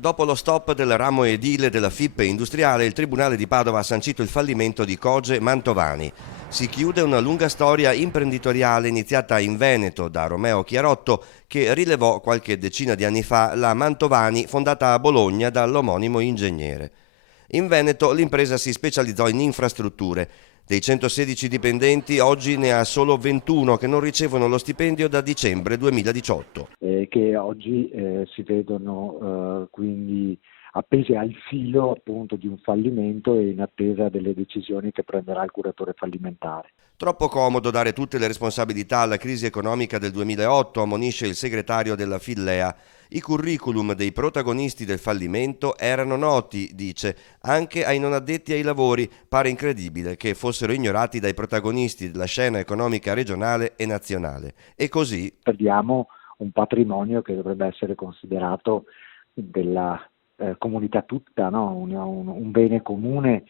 Dopo lo stop del ramo edile della FIP industriale, il Tribunale di Padova ha sancito il fallimento di Coge Mantovani. Si chiude una lunga storia imprenditoriale iniziata in Veneto da Romeo Chiarotto, che rilevò qualche decina di anni fa la Mantovani, fondata a Bologna dall'omonimo ingegnere. In Veneto l'impresa si specializzò in infrastrutture. Dei 116 dipendenti oggi ne ha solo 21 che non ricevono lo stipendio da dicembre 2018. Che oggi si vedono quindi appese al filo appunto di un fallimento e in attesa delle decisioni che prenderà il curatore fallimentare. Troppo comodo dare tutte le responsabilità alla crisi economica del 2008, ammonisce il segretario della Fillea. I curriculum dei protagonisti del fallimento erano noti, dice, anche ai non addetti ai lavori. Pare incredibile che fossero ignorati dai protagonisti della scena economica regionale e nazionale. E così Perdiamo un patrimonio che dovrebbe essere considerato della comunità tutta, no? Un bene comune